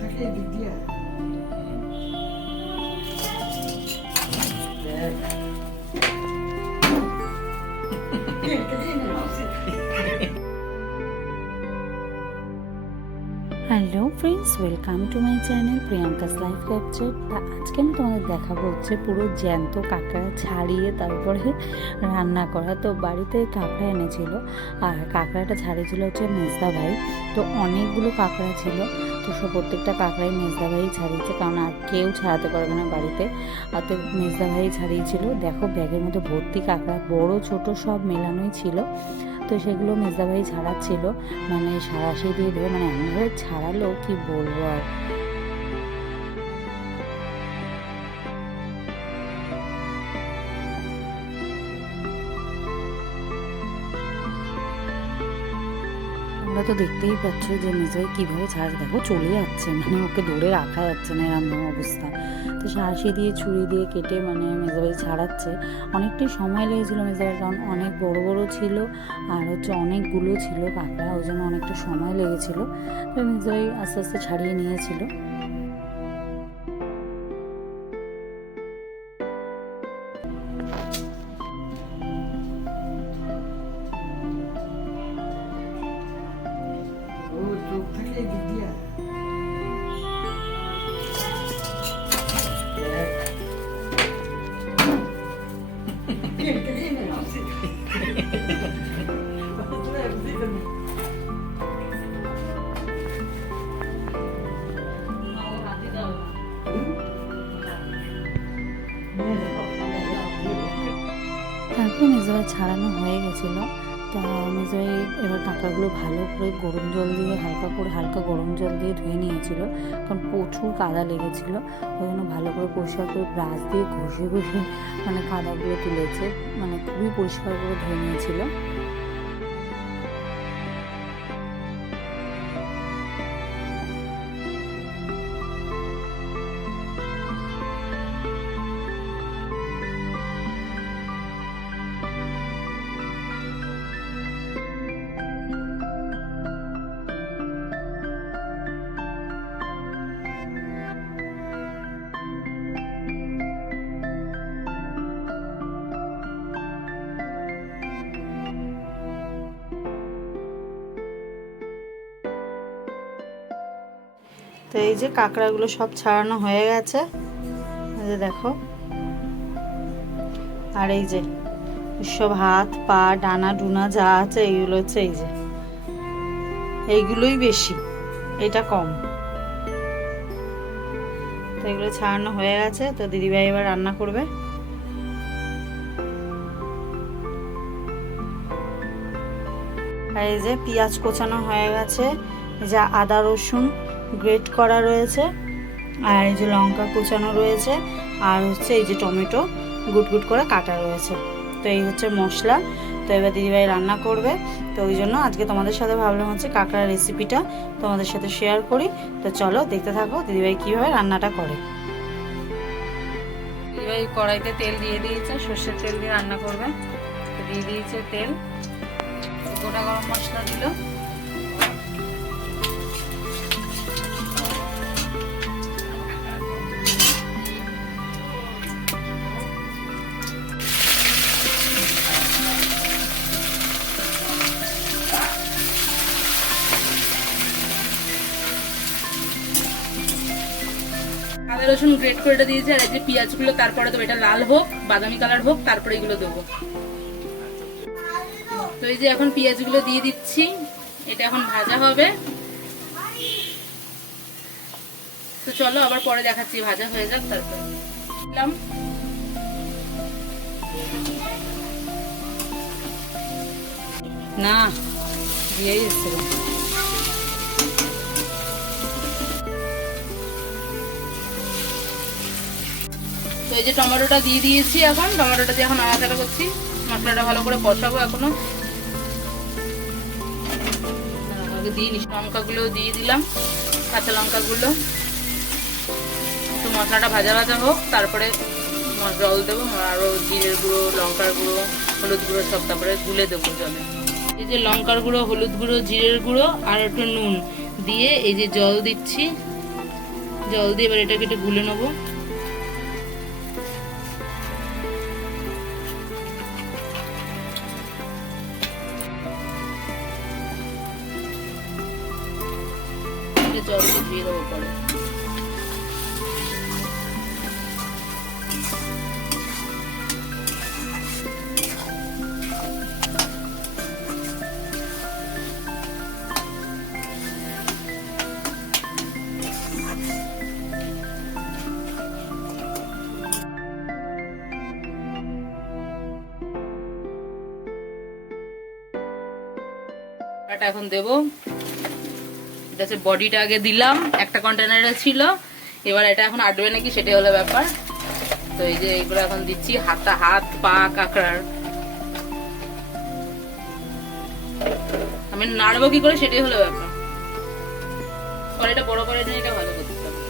থেকে এদিক দিয়ে hello friends, welcome to my channel Priyanka's life capture. আজকে আমি তোমাদের দেখাবো হচ্ছে পুরো জ্যান্ত কাঁকড়া ছাড়িয়ে তারপরে রান্না করা। তো বাড়িতে কাঁকড়া এনেছিল, আর কাঁকড়াটা ছাড়িয়েছিল হচ্ছে মেজদা ভাই। তো অনেকগুলো কাঁকড়া ছিল, তো প্রত্যেকটা কাঁকড়াই মেজদা ভাই ছাড়িয়েছে, কারণ আর কেউ ছাড়াতে পারবে না বাড়িতে। আর তো মেজদা ভাই ছাড়িয়েছিল। দেখো ব্যাগের মধ্যে ভর্তি কাঁকড়া, বড় ছোট সব মেলানোই ছিল। তো সেগুলো মেজদা ভাই ছাড়াচ্ছিল, মানে সাঁড়াশি দিয়ে ধরে, মানে এমনভাবে ছাড়ালো কি বলবো আর। তোমরা তো দেখতেই পাচ্ছ যে মেজদাই কীভাবে ছাড়, দেখো চলে যাচ্ছে, মানে ওকে ধরে রাখা যাচ্ছে না এরকম অবস্থা। তো সাঁড়াশি দিয়ে ছুরি দিয়ে কেটে মানে মেজদাই ছাড়াচ্ছে। অনেকটাই সময় লেগেছিলো মেজদার, কারণ অনেক বড় বড় ছিল আর হচ্ছে অনেকগুলো ছিল কাঁকড়া, ওই জন্য অনেকটা সময় লেগেছিলো। তো মেজদাই আস্তে আস্তে ছাড়িয়ে নিয়েছিল। ও চোখ থেকে এদিক দিয়ে তারপরে মেজদাই ছাড়ানো হয়ে গেছিলো। তা মেজদাই এবার কাঁকড়াগুলো ভালো করে গরম জল দিয়ে হালকা গরম জল দিয়ে ধুয়ে নিয়েছিল, কারণ প্রচুর কাদা লেগেছিল। ওই জন্য ভালো করে পরিষ্কার করে ব্রাশ দিয়ে ঘষে ঘষে মানে কাদাগুলো তুলেছে, মানে খুবই পরিষ্কার করে ধুয়ে নিয়েছিল। তো এই যে কাঁকড়াগুলো সব ছাড়ানো হয়ে গেছে, এই যে দেখো। আর এই যে সব হাত পা ডানা ডুনা যা আছে এইগুলো হচ্ছে, এই যে এইগুলোই বেশি, এটা কম। তো এগুলো ছাড়ানো হয়ে গেছে। তো দিদিভাই এবার রান্না করবে। আর এই যে পেঁয়াজ কোচানো হয়ে গেছে, এই যে আদা রসুন গ্রেট করা রয়েছে, আর এই যে লঙ্কা কোচানো রয়েছে, আর হচ্ছে এই যে টমেটো গুট করে কাটা রয়েছে। তো এই হচ্ছে মশলা। তো এবার দিদিভাই রান্না করবে, তো ওই জন্য আজকে তোমাদের সাথে ভাবলাম হচ্ছে কাঁকড়ার রেসিপিটা তোমাদের সাথে শেয়ার করি। তো চলো দেখতে থাকো দিদিভাই কীভাবে রান্নাটা করে। দিদিভাই কড়াইতে তেল দিয়ে দিয়েছে, সর্ষের তেল দিয়ে রান্না করবে। তো দিয়ে দিয়েছে তেল, গোটা গরম মশলা দিল, আদা রসুন গ্রেট করে দিয়েছে, আর এই যে পেঁয়াজগুলো তারপরে দেবো, এটা লাল হোক বাদামি কালার হোক তারপরে এগুলো দেবো। তো এই যে এখন পেঁয়াজগুলো দিয়ে দিচ্ছি, এটা এখন ভাজা হবে। তো চলো আবার পরে দেখাচ্ছি, ভাজা হয়ে যাক তারপরে দিলাম। না দিয়েই এসছিল। তো এই যে টমেটোটা দিয়ে দিয়েছি, এখন টমেটোটা দিয়ে এখন নাড়াচাড়া করছি, মশলাটা ভালো করে কষাবো। এখনো দিয়ে লঙ্কাগুলো দিয়ে দিলাম, কাঁচা লঙ্কাগুলো। তো মশলাটা ভাজা ভাজা হোক, তারপরে জল দেবো, আরও জিরের গুঁড়ো লঙ্কার গুঁড়ো হলুদ গুঁড়ো সব তারপরে গুলে দেবো জলে। এই যে লঙ্কার গুঁড়ো হলুদ গুঁড়ো জিরের গুঁড়ো আর একটু নুন দিয়ে এই যে জল দিচ্ছি, জল দিয়ে এবার এটাকে একটু গুলে নেবো। জল দিয়ে দেবো পরে। এটা এখন দেবো। এটা হচ্ছে বডিটা আগে দিলাম, একটা কন্টেনারে ছিল, এবার এটা এখন আটবে নাকি সেটাই হলো ব্যাপার। তো এই যে এগুলো এখন দিচ্ছি, হাত পা কাঁকড়ার। আমি নাড়বো কি করে সেটাই হলো ব্যাপার। পরে এটা বড় করে নিয়ে এটা ভালো করতে হবে,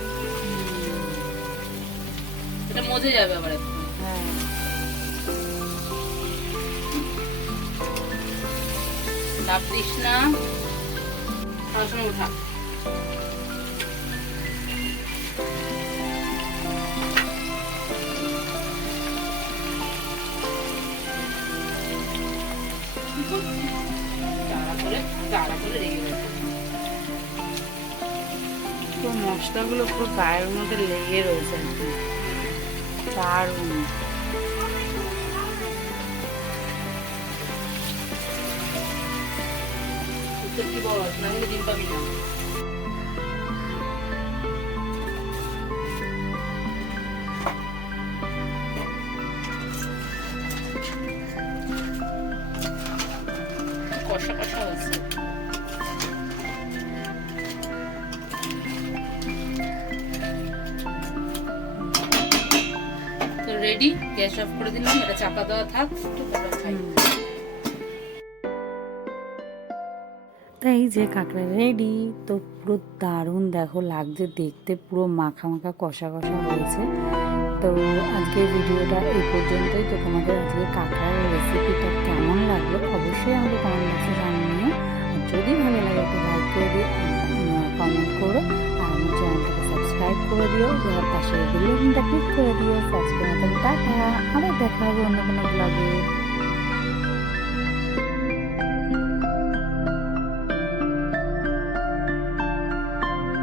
এটা মজে যাবে আবার এখন। চাপ দিস না, সবসময় উঠা। মশলাগুলো পুরো গায়ের মধ্যে লেগে রয়েছে, দারুণ। কি বল না হলে ডিম পাবি না। কষা কষা হয়েছে। তো রেডি, গ্যাস অফ করে দিলাম, এটা চাপা দেওয়া থাক, একটু পরে খাই। তাই যে কাঁকড়া রেডি। তো পুরো দারুণ দেখো লাগছে দেখতে, পুরো মাখা মাখা কষা কষা হয়েছে। তো আজকের ভিডিওটা এই পর্যন্তই। তো তোমাদের আজকে কাঁকড়ার রেসিপিটা কেমন লাগলো অবশ্যই আমাকে কমেন্ট বক্সে জানিও। আর যদি ভালো লাগে একটা লাইক করে দিও, কমেন্ট করো, আর আমার চ্যানেলটাকে সাবস্ক্রাইব করে দিও, যার পাশে বেল আইকনটা ক্লিক করে দিও। আজকের মতন টাটা, আবার দেখা হবে অন্য কোনো ব্লগে।